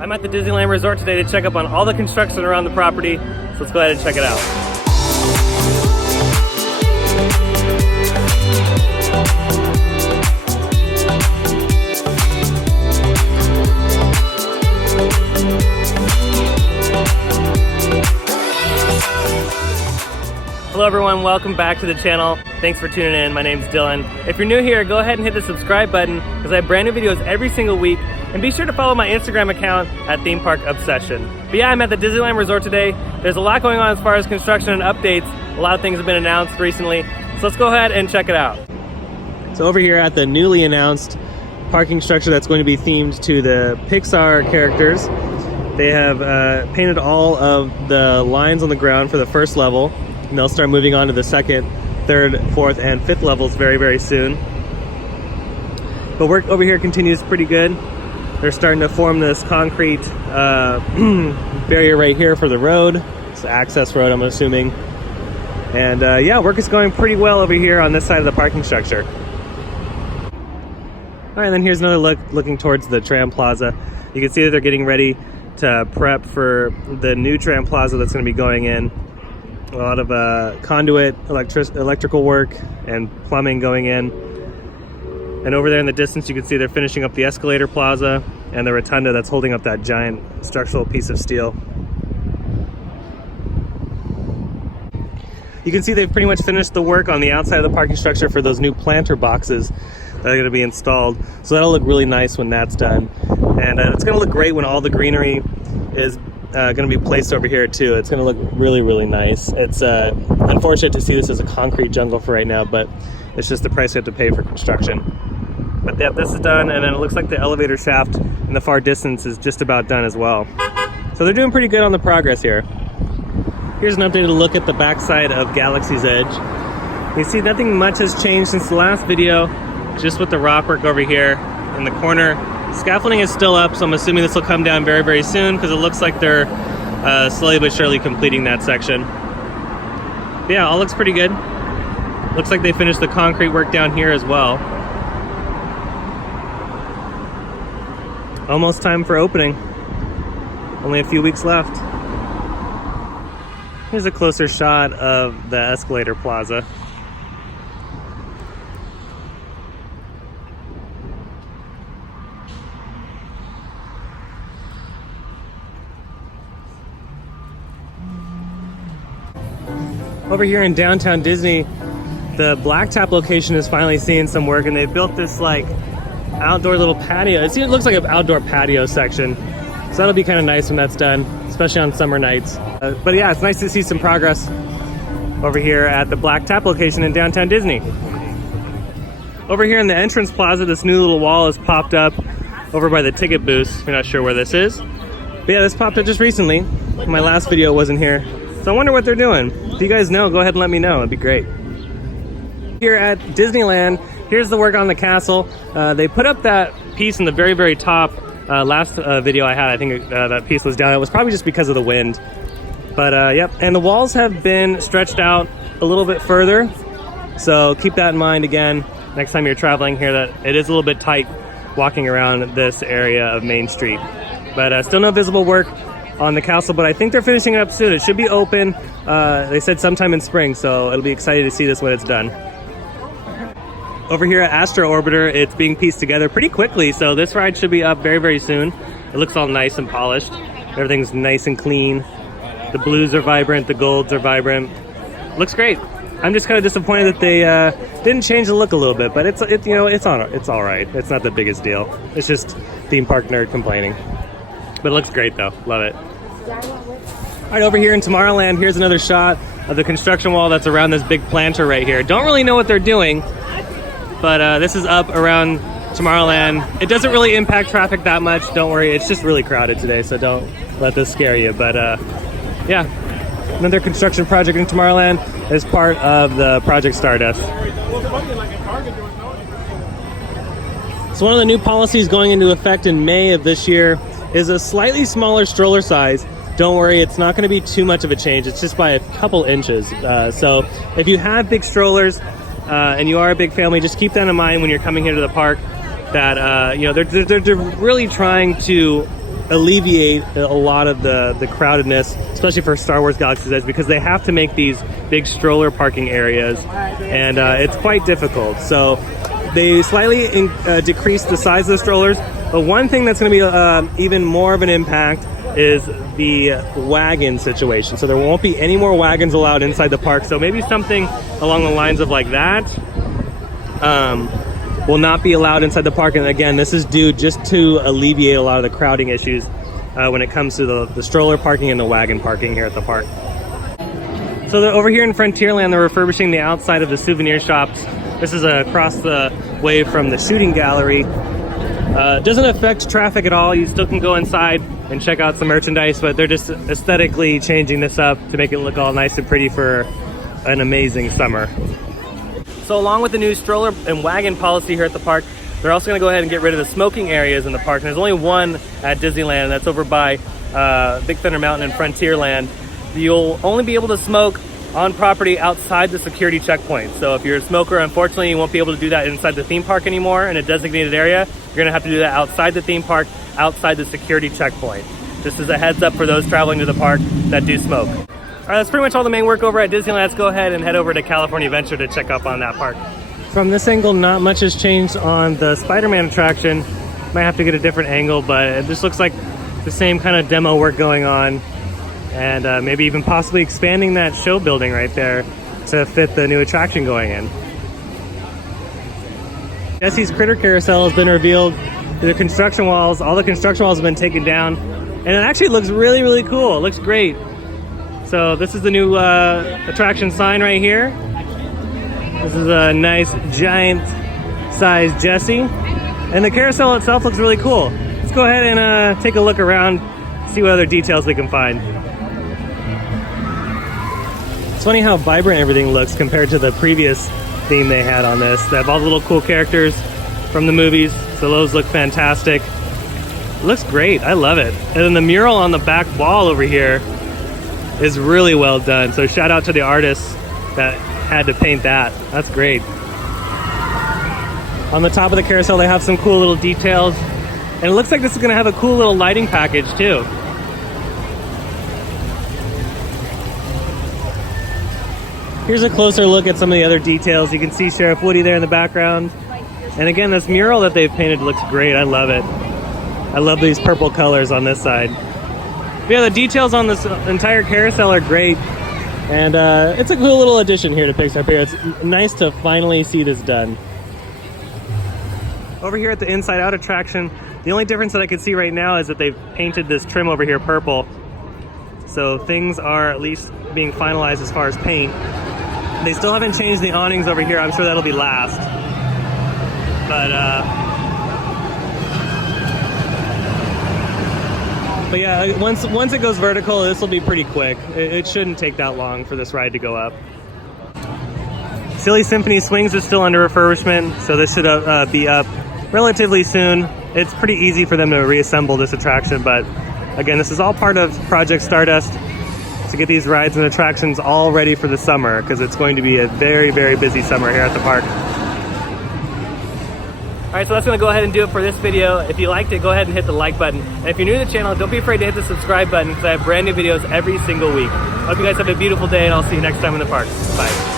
I'm at the Disneyland Resort today to check up on all the construction around the property, so let's go ahead and check it out. Hello everyone, welcome back to the channel. Thanks for tuning in. My name's Dylan. If you're new here, go ahead and hit the subscribe button because I have brand new videos every single week. And be sure to follow my Instagram account at Theme Park Obsession. But yeah, I'm at the Disneyland Resort today. There's a lot going on as far as construction and updates. A lot of things have been announced recently. So let's go ahead and check it out. So over here at the newly announced parking structure that's going to be themed to the Pixar characters, they have painted all of the lines on the ground for the first level. And they'll start moving on to the second, third, fourth, and fifth levels very, very soon. But work over here continues pretty good. They're starting to form this concrete barrier right here for the road. It's the access road, I'm assuming. And yeah, work is going pretty well over here on this side of the parking structure. All right, then here's another look looking towards the Tram Plaza. You can see that they're getting ready to prep for the new Tram Plaza that's going to be going in. A lot of conduit, electrical work, and plumbing going in. And over there in the distance, you can see they're finishing up the escalator plaza and the rotunda that's holding up that giant structural piece of steel. You can see they've pretty much finished the work on the outside of the parking structure for those new planter boxes that are going to be installed. So that'll look really nice when that's done. And it's going to look great when all the greenery is going to be placed over here too. It's going to look really, really nice. It's unfortunate to see this as a concrete jungle for right now, but it's just the price you have to pay for construction. But yeah, this is done, and then it looks like the elevator shaft in the far distance is just about done as well. So they're doing pretty good on the progress here. Here's an updated look at the backside of Galaxy's Edge. You see nothing much has changed since the last video, just with the rock work over here in the corner. Scaffolding is still up, so I'm assuming this will come down very, very soon because it looks like they're slowly but surely completing that section. But yeah, all looks pretty good. Looks like they finished the concrete work down here as well. Almost time for opening. Only a few weeks left. Here's a closer shot of the escalator plaza. Over here in downtown Disney, the Blacktop location is finally seeing some work, and they built this like outdoor little patio. It looks like an outdoor patio section, so that'll be kind of nice when that's done, especially on summer nights. But yeah, it's nice to see some progress over here at the Blacktop location in downtown Disney. Over here in the entrance plaza, this new little wall has popped up over by the ticket booth. We're not sure where this is, but yeah, this popped up just recently. My last video wasn't here, so I wonder what they're doing. If you guys know, go ahead and let me know. It'd be great. Here at Disneyland, here's the work on the castle. They put up that piece in the very, very top. Last video I had, I think that piece was down. It was probably just because of the wind. But yep, and the walls have been stretched out a little bit further. So keep that in mind again, next time you're traveling here, that it is a little bit tight walking around this area of Main Street. But still no visible work on the castle, but I think they're finishing it up soon. It should be open, they said sometime in spring, so it'll be exciting to see this when it's done. Over here at Astro Orbiter, it's being pieced together pretty quickly, so this ride should be up very, very soon. It looks all nice and polished. Everything's nice and clean. The blues are vibrant, the golds are vibrant. Looks great. I'm just kind of disappointed that they didn't change the look a little bit, but it's all right. It's not the biggest deal. It's just theme park nerd complaining. But it looks great though, love it. All right, over here in Tomorrowland, here's another shot of the construction wall that's around this big planter right here. Don't really know what they're doing, but this is up around Tomorrowland. It doesn't really impact traffic that much, don't worry. It's just really crowded today, so don't let this scare you. But yeah, another construction project in Tomorrowland is part of the Project Stardust. So one of the new policies going into effect in May of this year is a slightly smaller stroller size. Don't worry, it's not going to be too much of a change. It's just by a couple inches. So if you have big strollers and you are a big family, just keep that in mind when you're coming here to the park. That you know, they're really trying to alleviate a lot of the crowdedness, especially for Star Wars Galaxy's Edge, because they have to make these big stroller parking areas, and it's quite difficult. So they slightly decreased the size of the strollers, but one thing that's going to be even more of an impact is the wagon situation. So there won't be any more wagons allowed inside the park. So maybe something along the lines of like that will not be allowed inside the park. And again, this is due just to alleviate a lot of the crowding issues when it comes to the stroller parking and the wagon parking here at the park. So over here in Frontierland, they're refurbishing the outside of the souvenir shops. This is across the way from the shooting gallery. Doesn't affect traffic at all. You still can go inside and check out some merchandise, but they're just aesthetically changing this up to make it look all nice and pretty for an amazing summer. So along with the new stroller and wagon policy here at the park, they're also going to go ahead and get rid of the smoking areas in the park. And there's only one at Disneyland, and that's over by Big Thunder Mountain and Frontierland. You'll only be able to smoke on property outside the security checkpoint. So if you're a smoker, unfortunately, you won't be able to do that inside the theme park anymore in a designated area. You're gonna have to do that outside the theme park, outside the security checkpoint. Just as a heads up for those traveling to the park that do smoke. All right, that's pretty much all the main work over at Disneyland. Let's go ahead and head over to California Adventure to check up on that park. From this angle, not much has changed on the Spider-Man attraction. Might have to get a different angle, but it just looks like the same kind of demo work going on. And maybe even possibly expanding that show building right there to fit the new attraction going in. Jessie's Critter Carousel has been revealed. The construction walls, all the construction walls have been taken down, and it actually looks really, really cool. It looks great. So this is the new attraction sign right here. This is a nice giant size Jessie, and the carousel itself looks really cool. Let's go ahead and take a look around, see what other details we can find. It's funny how vibrant everything looks compared to the previous theme they had on this. They have all the little cool characters from the movies, so those look fantastic. It looks great, I love it. And then the mural on the back wall over here is really well done. So shout out to the artists that had to paint that. That's great. On the top of the carousel, they have some cool little details. And it looks like this is gonna have a cool little lighting package too. Here's a closer look at some of the other details. You can see Sheriff Woody there in the background. And again, this mural that they've painted looks great. I love it. I love these purple colors on this side. But yeah, the details on this entire carousel are great. And it's a cool little addition here to Pixar Pier. It's nice to finally see this done. Over here at the Inside Out attraction, the only difference that I can see right now is that they've painted this trim over here purple. So things are at least being finalized as far as paint. They still haven't changed the awnings over here. I'm sure that'll be last. But yeah, once it goes vertical, this will be pretty quick. It shouldn't take that long for this ride to go up. Silly Symphony Swings is still under refurbishment, so this should be up relatively soon. It's pretty easy for them to reassemble this attraction, but again, this is all part of Project Stardust to get these rides and attractions all ready for the summer, because it's going to be a very, very busy summer here at the park. All right, so that's gonna go ahead and do it for this video. If you liked it, go ahead and hit the like button. And if you're new to the channel, don't be afraid to hit the subscribe button, because I have brand new videos every single week. Hope you guys have a beautiful day, and I'll see you next time in the park. Bye.